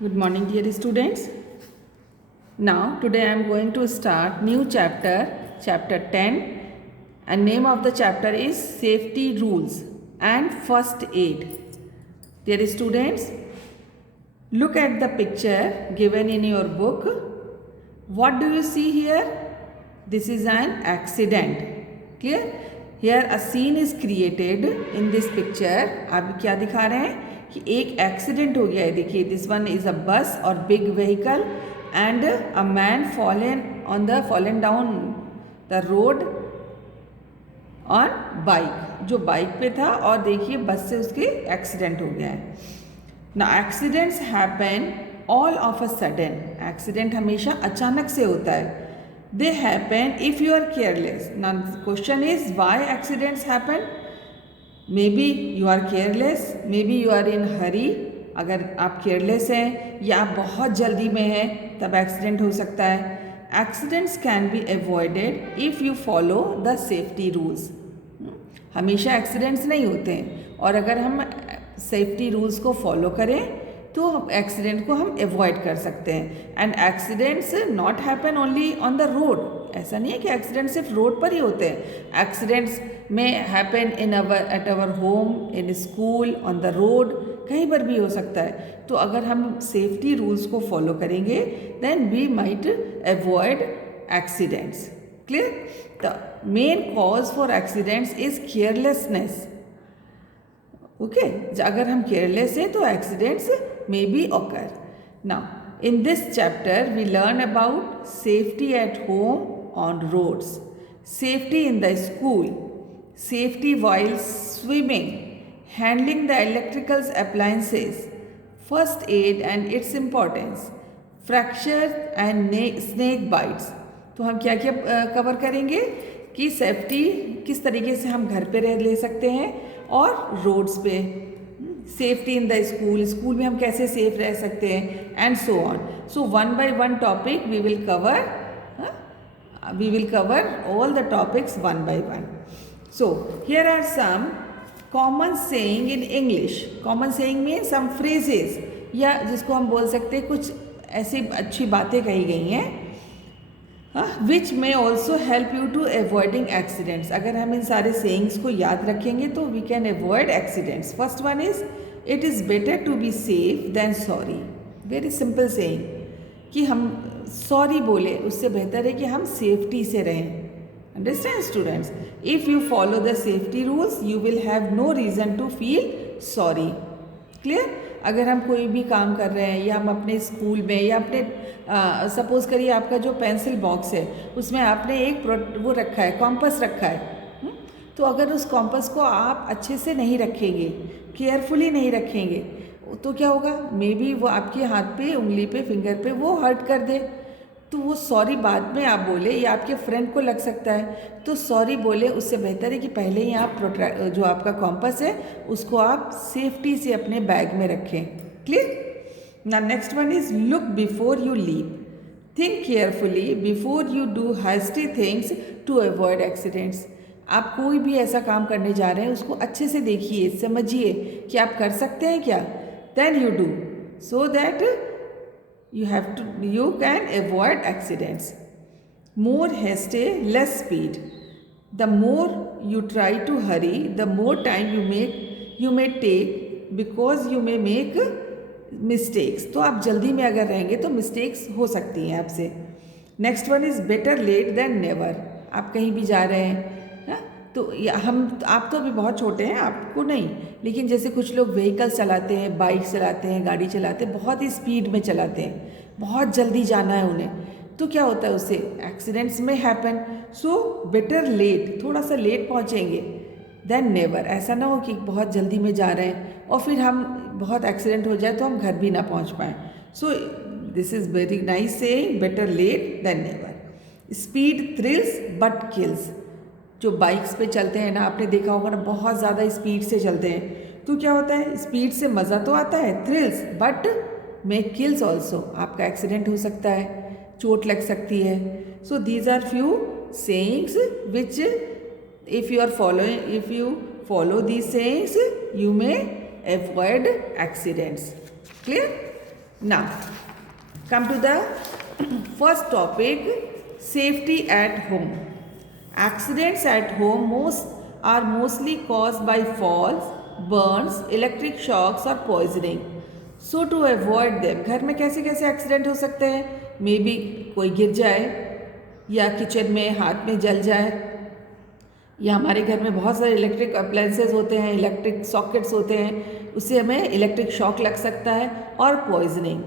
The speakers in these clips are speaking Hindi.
Good morning, dear students. Now, today I am going to start new chapter, chapter 10, and name of the chapter is Safety Rules and First Aid. Dear students, look at the picture given in your book. What do you see here? This is an accident. Clear? Here a scene is created in this picture. आप क्या दिखा रहे हैं कि एक एक्सीडेंट हो गया है. देखिए, दिस वन इज अ बस और big vehicle and a man fallen down the road on bike. जो बाइक पे था और देखिए बस से उसके एक्सीडेंट हो गया है. ना accidents happen all of a sudden. Accident हमेशा अचानक से होता है. They happen if you are careless. ना question is why accidents happen. May be you are careless, may be you are in hurry. अगर आप केयरलेस हैं या आप बहुत जल्दी में हैं तब एक्सीडेंट हो सकता है. Accidents can be avoided if you follow the safety rules. हमेशा एक्सीडेंट्स नहीं होते हैं और अगर हम सेफ्टी रूल्स को फॉलो करें तो एक्सीडेंट को हम अवॉइड कर सकते हैं. And accidents not happen only on the road. ऐसा नहीं है कि एक्सीडेंट सिर्फ रोड पर ही होते हैं. एक्सीडेंट्स में happen at our home, in school, on the road, कहीं पर भी हो सकता है. तो अगर हम सेफ्टी रूल्स को फॉलो करेंगे then we might avoid accidents. Clear? The main cause for accidents is carelessness. Okay, अगर हम केयरलेस हैं तो accidents may be occur. Now in this chapter we learn about safety at home on roads, safety in the school, safety while swimming, handling the electrical appliances, first aid and its importance, fractures and snake bites. तो हम क्या क्या कवर करेंगे कि सेफ्टी किस तरीके से हम घर पे ले सकते हैं और रोड्स पे. Safety in the school, school में हम कैसे सेफ रह सकते हैं and so on. So one by one topic we will cover all the topics one by one. So here are some common saying in English. Common saying में सम फ्रेजेस या जिसको हम बोल सकते हैं कुछ ऐसी अच्छी बातें कही गई हैं विच में also help you to avoiding accidents. अगर हम इन सारे सेइंग्स को याद रखेंगे तो we can avoid accidents. First one is it is better to be safe than sorry. Very simple saying कि हम सॉरी बोले उससे बेहतर है कि हम सेफ्टी से रहें. Understand students? If you follow the safety rules you will have no reason to feel sorry. Clear? अगर हम कोई भी काम कर रहे हैं या हम अपने स्कूल में या अपने सपोज़ करिए आपका जो पेंसिल बॉक्स है उसमें आपने एक वो रखा है, कॉम्पस रखा है. तो अगर उस कॉम्पस को आप अच्छे से नहीं रखेंगे, केयरफुली नहीं रखेंगे तो क्या होगा? मे बी वो आपके हाथ पे, उंगली पे, फिंगर पे वो हर्ट कर दे. तो वो सॉरी बाद में आप बोले या आपके फ्रेंड को लग सकता है. तो सॉरी बोले उससे बेहतर है कि पहले ही आप जो आपका कॉम्पस है उसको आप सेफ्टी से अपने बैग में रखें. Clear? Now next one is look before you leap. Think carefully before you do hasty things to avoid accidents. आप कोई भी ऐसा काम करने जा रहे हैं उसको अच्छे से देखिए, समझिए कि आप कर सकते हैं क्या. Then you do so that you can avoid accidents. More haste, less speed. The more you try to hurry, the more time you may take because you may make mistakes. तो आप जल्दी में अगर रहेंगे तो मिस्टेक्स हो सकती हैं आपसे. Next one is better late than never. आप कहीं भी जा रहे हैं तो आप तो अभी बहुत छोटे हैं, आपको नहीं, लेकिन जैसे कुछ लोग व्हीकल्स चलाते हैं, बाइक चलाते हैं, गाड़ी चलाते हैं, बहुत ही स्पीड में चलाते हैं, बहुत जल्दी जाना है उन्हें. तो क्या होता है उससे एक्सीडेंट्स में हैपन. सो बेटर लेट, थोड़ा सा लेट पहुँचेंगे देन नेवर. ऐसा ना हो कि बहुत जल्दी में जा रहे हैं और फिर हम बहुत एक्सीडेंट हो जाए तो हम घर भी ना पहुंच पाएँ. So this is very nice saying, better late than never. Speed thrills but kills. जो बाइक्स पे चलते हैं ना, आपने देखा होगा ना, बहुत ज़्यादा स्पीड से चलते हैं तो क्या होता है, स्पीड से मज़ा तो आता है, thrills, but may kills also. आपका एक्सीडेंट हो सकता है, चोट लग सकती है. So these are few sayings which if you follow these sayings you may avoid accidents. Clear? Now, come to the first topic, safety at home. Accidents at home are mostly caused by falls, burns, electric shocks or poisoning. So to avoid them, घर में कैसे कैसे एक्सीडेंट हो सकते हैं? मे बी कोई गिर जाए, या किचन में हाथ में जल जाए, या हमारे घर में बहुत सारे इलेक्ट्रिक अप्लायंसेस होते हैं, इलेक्ट्रिक सॉकेट्स होते हैं, उससे हमें इलेक्ट्रिक शॉक लग सकता है. और पॉइजनिंग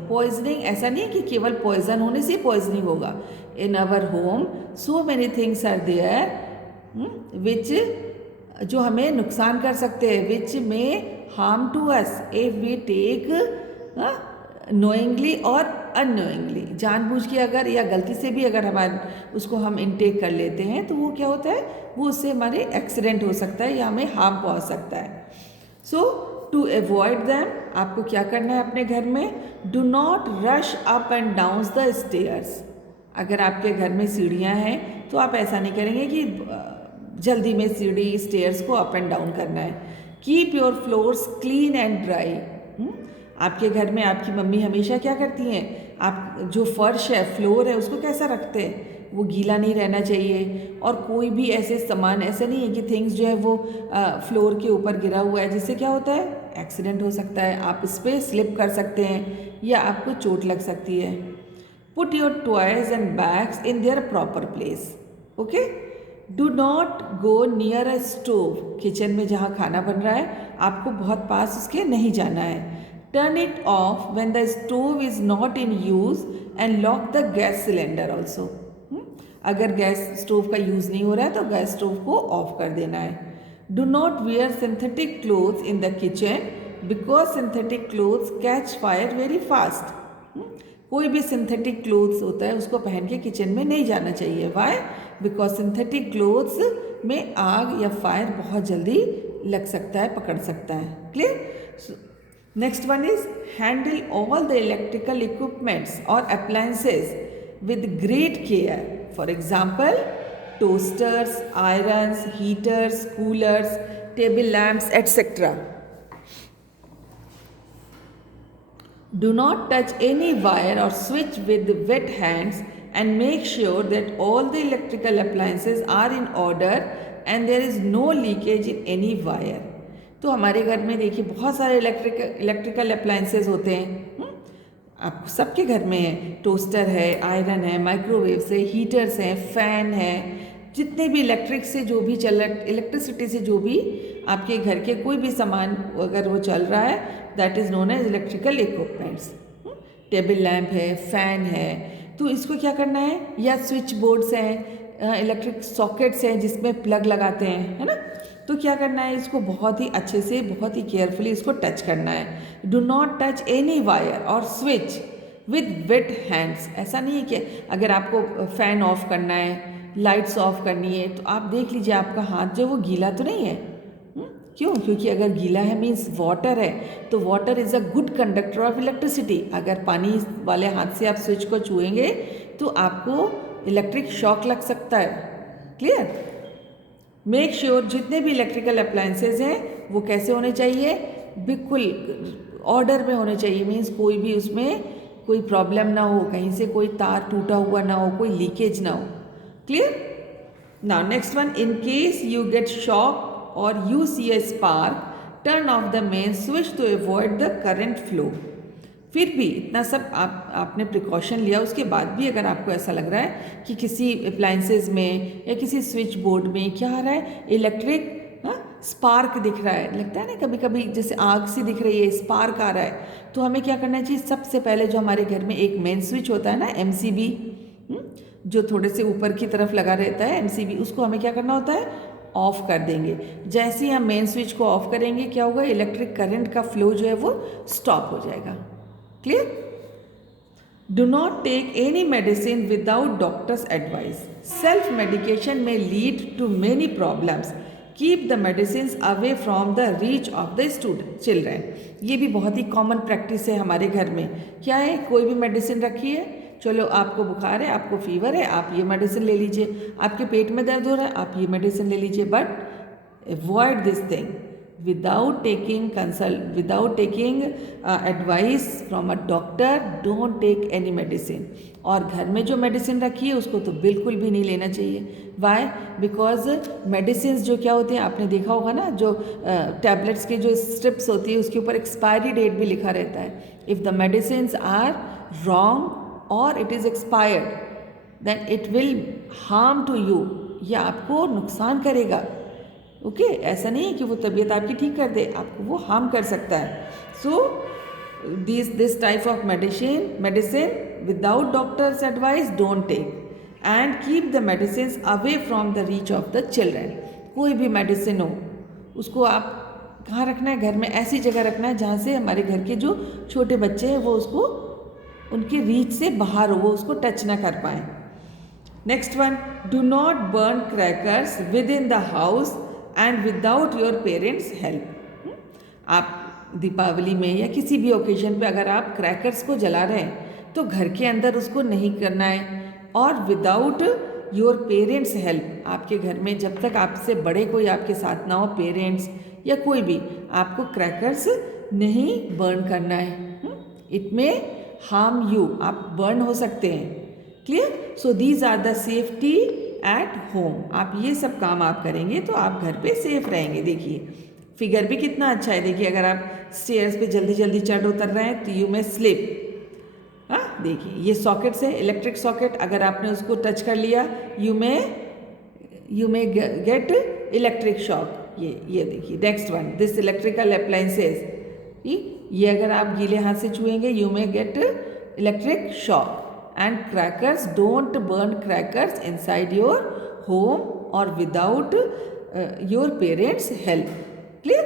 ऐसा नहीं है कि केवल पॉइजन होने से पॉइजनिंग होगा. In our home so many things are there which जो हमें नुकसान कर सकते हैं, विच में harm to us if we take knowingly और अननोइंगली. जानबूझ के अगर या गलती से भी अगर उसको हम इनटेक कर लेते हैं तो वो क्या होता है, वो उससे हमारे एक्सीडेंट हो सकता है या हमें हार्म पहुंच सकता है. सो टू अवॉइड दैम आपको क्या करना है अपने घर में, do not rush up and down the stairs. अगर आपके घर में सीढ़ियाँ हैं तो आप ऐसा नहीं करेंगे कि जल्दी में सीढ़ी स्टेयर्स को अप एंड डाउन करना है. Keep your floors clean and dry. आपके घर में आपकी मम्मी हमेशा क्या करती हैं, आप जो फर्श है, फ्लोर है, उसको कैसा रखते हैं, वो गीला नहीं रहना चाहिए. और कोई भी ऐसे सामान ऐसा नहीं है कि थिंग्स जो है वो फ्लोर के ऊपर गिरा हुआ है, जिससे क्या होता है, एक्सीडेंट हो सकता है, आप इस पर स्लिप कर सकते हैं या आपको चोट लग सकती है. Put your toys and bags in their proper place. Okay. Do not go near a stove. Kitchen में जहाँ खाना बन रहा है आपको बहुत पास उसके नहीं जाना है. Turn it of when the stove is not in use and lock the gas cylinder also. अगर गैस स्टोव का यूज़ नहीं हो रहा है तो गैस स्टोव को ऑफ कर देना है. Do not wear synthetic clothes in the kitchen because synthetic clothes catch fire very fast. कोई भी सिंथेटिक क्लोथ्स होता है उसको पहन के किचन में नहीं जाना चाहिए. वाई? बिकॉज सिंथेटिक क्लोथ्स में आग या फायर बहुत जल्दी लग सकता है, पकड़ सकता है. Clear? Next one is handle all the electrical equipments और appliances with great care. For example, toasters, irons, heaters, coolers, table lamps, etc. Do not touch any wire or switch with wet hands and make sure that all the electrical appliances are in order and there is no leakage in any wire. तो हमारे घर में देखिए बहुत सारे इलेक्ट्रिकल अप्लायंसेज होते हैं. आप सबके घर में है. टोस्टर है, आयरन है, माइक्रोवेव्स है, हीटर्स हैं, फ़ैन है, जितने भी इलेक्ट्रिसिटी से जो भी आपके घर के कोई भी सामान अगर वो चल रहा है, that is known as electrical equipments. Table lamp है, फ़ैन है, तो इसको क्या करना है, या स्विच बोर्ड्स हैं, इलेक्ट्रिक सॉकेट्स हैं जिसमें प्लग लगाते हैं, है ना. तो क्या करना है, इसको बहुत ही अच्छे से, बहुत ही केयरफुली इसको टच करना है. Do not touch any wire और स्विच विद वेट हैंड्स. ऐसा नहीं है कि अगर आपको फ़ैन ऑफ करना है, लाइट्स ऑफ करनी है, तो आप देख लीजिए आपका हाथ जो वो गीला तो नहीं है. क्यों? क्योंकि अगर गीला है मीन्स वाटर है, तो water is a good conductor of electricity. अगर पानी वाले हाथ से आप स्विच को छुएंगे तो आपको इलेक्ट्रिक शॉक लग सकता है. क्लियर? मेक श्योर जितने भी इलेक्ट्रिकल अप्लायंसेज हैं वो कैसे होने चाहिए, बिल्कुल ऑर्डर में होने चाहिए. मीन्स कोई भी उसमें कोई प्रॉब्लम ना हो, कहीं से कोई तार टूटा हुआ ना हो, कोई लीकेज ना हो. Clear? Now next one, in case you get shock और you see a spark, turn off the main switch to avoid the current flow. फिर भी इतना सब आपने प्रिकॉशन लिया, उसके बाद भी अगर आपको ऐसा लग रहा है कि किसी अप्लायंसेज में या किसी स्विच बोर्ड में क्या आ रहा है, इलेक्ट्रिक स्पार्क दिख रहा है, लगता है ना कभी कभी जैसे आग सी दिख रही है, स्पार्क आ रहा है, तो हमें क्या करना चाहिए, सबसे पहले जो हमारे घर में एक मेन स्विच होता है ना, MCB, जो थोड़े से ऊपर की तरफ लगा रहता है MCB, उसको हमें क्या करना होता है, ऑफ कर देंगे. जैसे ही हम मेन स्विच को ऑफ करेंगे क्या होगा, इलेक्ट्रिक करंट का फ्लो जो है वो स्टॉप हो जाएगा. Clear? Do not take any medicine without doctor's advice. Self-medication may lead to many problems. Keep the medicines away from the reach of the children. ये भी बहुत ही कॉमन प्रैक्टिस है हमारे घर में. क्या है, कोई भी मेडिसिन रखी है, चलो आपको बुखार है, आपको फीवर है, आप ये मेडिसिन ले लीजिए, आपके पेट में दर्द हो रहा है, आप ये मेडिसिन ले लीजिए, but avoid this thing. without taking advice from a doctor, don't take any medicine. और घर में जो मेडिसिन रखी है उसको तो बिल्कुल भी नहीं लेना चाहिए. वाई? बिकॉज मेडिसिन जो क्या होती हैं आपने देखा होगा ना, जो टैबलेट्स के जो स्ट्रिप्स होती है उसके ऊपर एक्सपायरी डेट भी लिखा रहता है. If the medicine are wrong और it is expired then it will harm to you. ये आपको नुकसान करेगा. ओके ऐसा नहीं है कि वो तबीयत आपकी ठीक कर दे, आपको वो हार्म कर सकता है. So this type of medicine without doctor's advice don't take and keep the medicine away from the reach of the children. कोई भी मेडिसिन हो उसको आप कहाँ रखना है? घर में ऐसी जगह रखना है जहाँ से हमारे घर के जो छोटे बच्चे हैं वो उसको उनके रीच से बाहर हो, वो उसको टच ना कर पाएँ. Next one, do not burn crackers with in the house and without your parents help. आप दीपावली में या किसी भी ओकेजन पे अगर आप क्रैकर्स को जला रहे हैं तो घर के अंदर उसको नहीं करना है और विदाउट योर पेरेंट्स हेल्प. आपके घर में जब तक आपसे बड़े कोई आपके साथ ना हो, पेरेंट्स या कोई भी, आपको क्रैकर्स नहीं बर्न करना है. इट मे हार्म यू, आप बर्न हो सकते हैं. Clear? So these are the safety at home. आप ये सब काम आप करेंगे तो आप घर पे सेफ रहेंगे. देखिए फिगर भी कितना अच्छा है. देखिए अगर आप स्टेयर्स पे जल्दी जल्दी चढ़ उतर रहे हैं तो यू में स्लिप. हाँ देखिए ये सॉकेट्स है, इलेक्ट्रिक सॉकेट. अगर आपने उसको टच कर लिया you may get electric shock. ये देखिए. Next one, this electrical appliances. ये अगर आप गीले हाथ से छुएंगे you may get electric shock. And crackers, don't burn crackers inside your home or without your parents' help. Clear?